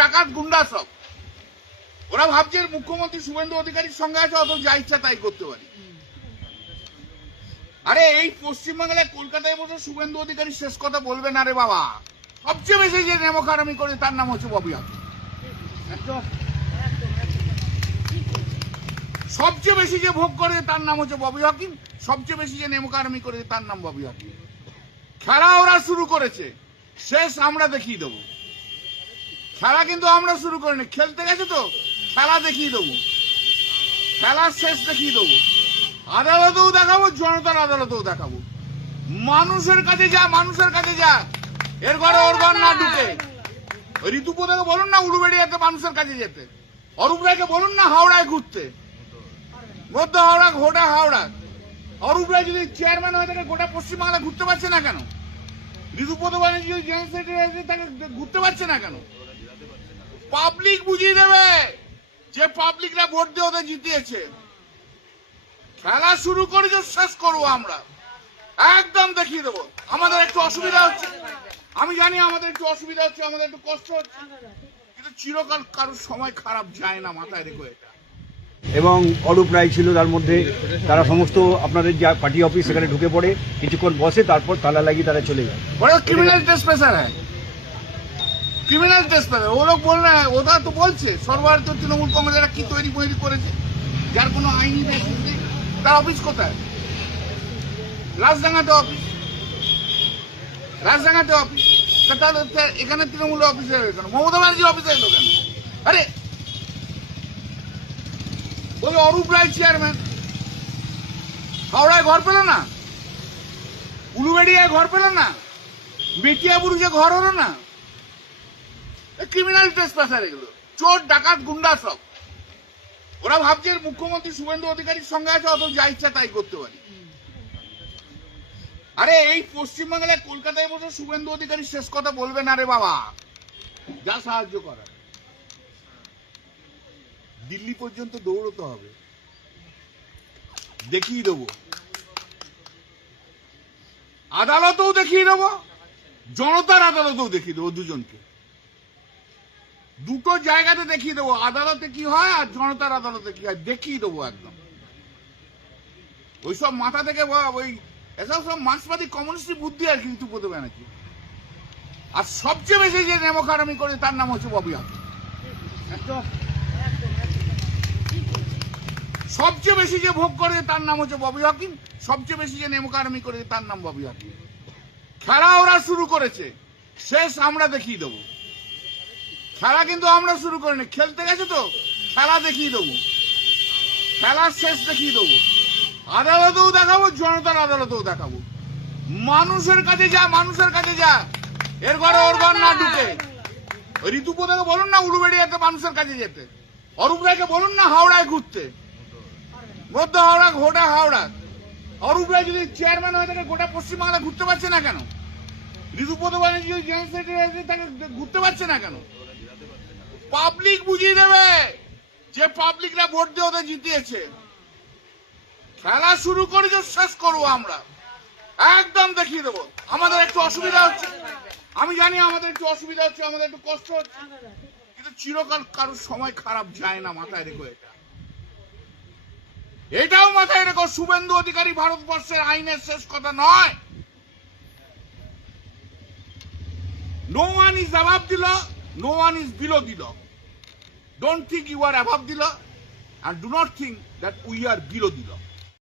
ডাকাত গুন্ডা সব। ওরা ভাবছে মুখ্যমন্ত্রী শুভেন্দু অধিকারীর সঙ্গে আছে, অত যা ইচ্ছা তাই করতে পারি। আরে এই পশ্চিমবাংলায় কলকাতায় বসে শুভেন্দু অধিকারী শেষ কথা বলবে না রে বাবা। সবচেয়ে বেশি যে নেমখারামি করে তার নাম হচ্ছে ববি হাকিম। সবচেয়ে বেশি যে ভোগ করে তার নাম হচ্ছে ববি হাকিম। সবচেয়ে বেশি যে নেমখারামি করে তার নাম ববি হাকিম। খেলা ওরা শুরু করেছে, শেষ আমরা দেখিয়ে দেবো। খেলা কিন্তু আমরা শুরু করিনি, খেলতে গেছে তো খেলা দেখিয়ে দেবো, খেলার শেষ দেখিয়ে দেবো। আদালতেও দেখাবো, জনতার আদালতেও দেখাবো। মানুষের কাছে যা, মানুষের কাছে যা, এর ঘরে ওর ঘর না ঢুকে। ঋতুপদাকে বলুন না উলুবেড়িয়াতে মানুষের কাছে যেতে, অরূপ রায়কে বলুন না হাওড়ায় ঘুরতে, মধ্য হাওড়া ঘোটা হাওড়া। অরূপ রায় যদি চেয়ারম্যান হয়ে থাকে গোটা পশ্চিমবাংলা ঘুরতে পারছে না কেন? ঋতুপদ ব্যানার্জি যদি জেনারেল সেক্রেটারি তাকে ঘুরতে পারছে না কেন? পাবলিক বুঝিয়ে দেবে যে পাবলিকরা ভোট দিয়ে ওদের জিতিয়েছে। খেলা শুরু করেছে, শেষ করবো আমরা, একদম দেখিয়ে দেবো। আমাদের একটু অসুবিধা হচ্ছে, আমি জানি আমাদের একটু অসুবিধা হচ্ছে, আমাদের একটু কষ্ট হচ্ছে, কিন্তু চিরকাল কারোর সময় খারাপ যায় না, মাথায় রেখো এটা। এবং অরূপ রায় ছিল তার মধ্যে। তারা সমস্ত আপনাদের যা পার্টি অফিস সেখানে ঢুকে পড়ে, কিছুক্ষণ বসে, তারপর তালা লাগিয়ে তারা চলে যায়। বড় ক্রিমিনাল টেস্টপেসার হ্যাঁ, ক্রিমিনাল টেস্টপেসার। ও লোক বল না, ওরা তো বলছে সর্বভারতীয় তৃণমূল কংগ্রেস কি তৈরি করেছে যার কোনো আইনি বেসিস নেই। তার অফিস কোথায়? রাজডাঙ্গাতে অফিস, রাজডাঙ্গাতে অফিস। তাহলে এখানে তৃণমূল অফিসে কেন? মমতা ব্যানার্জি অফিসে এলো কেন? আরে ওই অরূপ রায় চেয়ারম্যান হাওড়ায় ঘর পেল না, উলুবেড়িয়ায় ঘর পেল না, বেটিয়াবুরুজে ঘর হলো না। ক্রিমিনাল ট্রেসপাসার এগুলো, চোর ডাকাত গুন্ডা সব। ওরা ভাবছে মুখ্যমন্ত্রী শুভেন্দু অধিকারীর সঙ্গে আছে, অত যা ইচ্ছা তাই করতে পারি। আরে এই পশ্চিমবাংলায় কলকাতায় বসে শুভেন্দু অধিকারী শেষ কথা বলবে না রে বাবা, যা সাহায্য করার। দিল্লি পর্যন্ত দৌড়তে হবে, দেখিয়ে দেবো। আদালতেও দেখিয়ে দেবো, জনতার আদালতেও দেখিয়ে দেবো। দুজনকে দুটো জায়গাতে দেখিয়ে দেবো, আদালতে কি হয় আর জনতার আদালতে কি হয় দেখিয়ে দেবো একদম। ওইসব মাথা থেকে ওই এসব সব মার্ক্সবাদী কমিউনিস্ট বুদ্ধি আর কি ঋতুপদ ব্যানার্জি। আর সবচেয়ে বেশি যে নেমখারামি করে তার নাম হচ্ছে ববি হাকিম। সবচেয়ে বেশি যে ভোগ করে তার নাম হচ্ছে ববি হাকিম। সবচেয়ে বেশি যে নেমখারামি করে তার নাম ববি হাকিম। খেলা ওরা শুরু করেছে, শেষ আমরা দেখিয়ে দেবো। খেলা কিন্তু আমরা শুরু করিনি, খেলতে গেছে তো খেলা দেখিয়ে দেবো, খেলার শেষ দেখিয়ে দেবো। আদালতেও দেখাবো, জনতার আদালতেও দেখাবো। মানুষের কাছে যা, মানুষের কাছে যা, এর ঘরে ওর ঘর না ঢুকে। ঋতুপদাকে বলুন না উলুবেড়িয়াতে মানুষের কাছে যেতে, অরূপ রায়কে বলুন না হাওড়ায় ঘুরতে, মধ্য হাওড়া ঘোটা হাওড়া। অরূপ রায় যদি চেয়ারম্যান হয়ে থাকে গোটা পশ্চিমবাংলা ঘুরতে পারছে না কেন? ঋতুপদ ব্যানার্জি যদি জেনারেল সেক্রেটারি তাকে ঘুরতে পারছে না কেন? পাবলিক বুঝিয়ে দেবে যে পাবলিকরা ভোট দিয়ে ওদের জিতিয়েছে। খেলা শুরু করেছে, শেষ করবো আমরা, একদম দেখিয়ে দেবো। আমাদের একটু অসুবিধা হচ্ছে, আমি জানি আমাদের একটু অসুবিধা হচ্ছে, আমাদের একটু কষ্ট হচ্ছে, কিন্তু চিরকাল কারোর সময় খারাপ যায় না, মাথায় রেখো এটা। এটাও মাথায় রেখো, শুভেন্দু অধিকারী ভারতবর্ষের আইনের শেষ কথা নয়। No one is above the law, no one is below the law. Don't think you are above the law and do not think that we are below the law.